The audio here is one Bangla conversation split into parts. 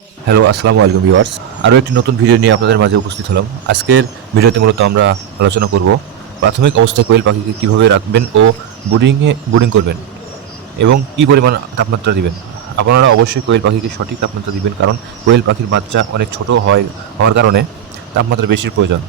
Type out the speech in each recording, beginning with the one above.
হ্যালো আসসালামু আলাইকুম ভিউয়ার্স আরও একটি নতুন ভিডিও নিয়ে আপনাদের মাঝে উপস্থিত হলাম। আজকের ভিডিওতে মূলত আমরা আলোচনা করব প্রাথমিক অবস্থায় কোয়েল পাখিকে কীভাবে রাখবেন ও বুডিংয়ে বুডিং করবেন এবং কী পরিমাণ তাপমাত্রা দিবেন। আপনারা অবশ্যই কোয়েল পাখিকে সঠিক তাপমাত্রা দিবেন, কারণ কোয়েল পাখির বাচ্চা অনেক ছোট হয়, হওয়ার কারণে তাপমাত্রা বেশির প্রয়োজন।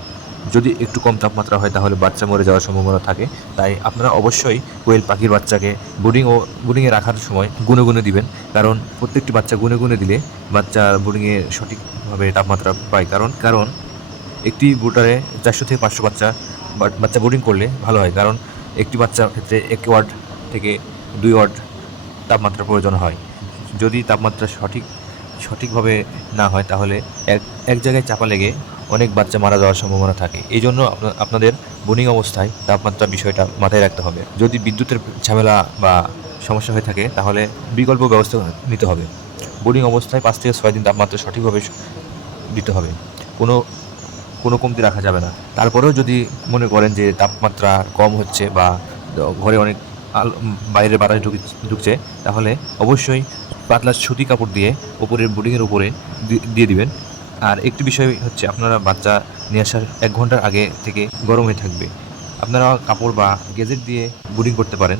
যদি একটু কম তাপমাত্রা হয় তাহলে বাচ্চা মরে যাওয়ার সম্ভাবনা থাকে। তাই আপনারা অবশ্যই কোয়েল পাখির বাচ্চাকে বোর্ডিং ও বুডিংয়ে রাখার সময় গুনে গুনে দিবেন। কারণ প্রত্যেকটি বাচ্চা গুনে গুনে দিলে বাচ্চা বোর্ডিংয়ে সঠিকভাবে তাপমাত্রা পায়। কারণ কারণ একটি বুটারে চারশো থেকে পাঁচশো বাচ্চা বাচ্চা বোর্ডিং করলে ভালো হয়। কারণ একটি বাচ্চার ক্ষেত্রে এক ওয়ার্ড থেকে দুই ওয়ার্ড তাপমাত্রা প্রয়োজন হয়। যদি তাপমাত্রা সঠিক, সঠিকভাবে না হয় তাহলে এক এক জায়গায় চাপা লেগে অনেক বাচ্চা মারা যাওয়ার সম্ভাবনা থাকে। এই জন্য আপনা- আপনাদের বোর্ডিং অবস্থায় তাপমাত্রা বিষয়টা মাথায় রাখতে হবে। যদি বিদ্যুতের ঝামেলা বা সমস্যা হয়ে থাকে, তাহলে বিকল্প ব্যবস্থা নিতে হবে। বোর্ডিং অবস্থায় পাঁচ থেকে ছয় দিন তাপমাত্রা সঠিকভাবে দিতে হবে। কোনো কোনো কমতি রাখা যাবে না। তারপরেও যদি মনে করেন যে তাপমাত্রা কম হচ্ছে বা ঘরে অনেক আলো বাইরের বাতাস ঢুক, ঢুকছে, তাহলে অবশ্যই পাতলা সুতি কাপড় দিয়ে ওপরের বোর্ডিংয়ের উপরে দিয়ে দিবেন। আর একটি বিষয় হচ্ছে আপনারা বাচ্চা নিয়ে আসার এক ঘণ্টার আগে থেকে গরম হয়ে থাকবে। আপনারা কাপড় বা গেজেট দিয়ে বুডিং করতে পারেন।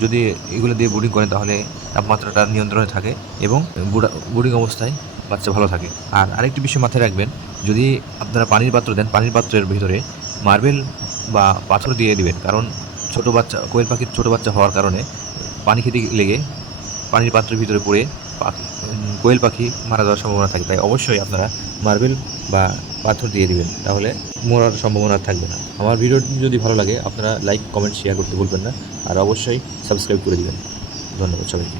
যদি এগুলো দিয়ে বুডিং করেন তাহলে তাপমাত্রাটা নিয়ন্ত্রণে থাকে এবং বুড়া- অবস্থায় বাচ্চা ভালো থাকে। আর আরেকটি বিষয় মাথায় রাখবেন, যদি আপনারা পানির পাত্র দেন, পানির পাত্রের ভিতরে মার্বেল বা পাথর দিয়ে দিবেন। কারণ ছোটো বাচ্চা, কোয়েল পাখির ছোট বাচ্চা হওয়ার কারণে পানি খেতে লেগে পানির পাত্রের ভিতরে পড়ে পাখি কোয়েল পাখি মারা যাওয়ার সম্ভাবনা থাকে। তাই অবশ্যই আপনারা মার্বেল বা পাথর দিয়ে দেবেন, তাহলে মরার সম্ভাবনা থাকবে না। আমার ভিডিওটি যদি ভালো লাগে, আপনারা লাইক, কমেন্ট শেয়ার করতে ভুলবেন না। আর অবশ্যই সাবস্ক্রাইব করে দেবেন। ধন্যবাদ সবাইকে।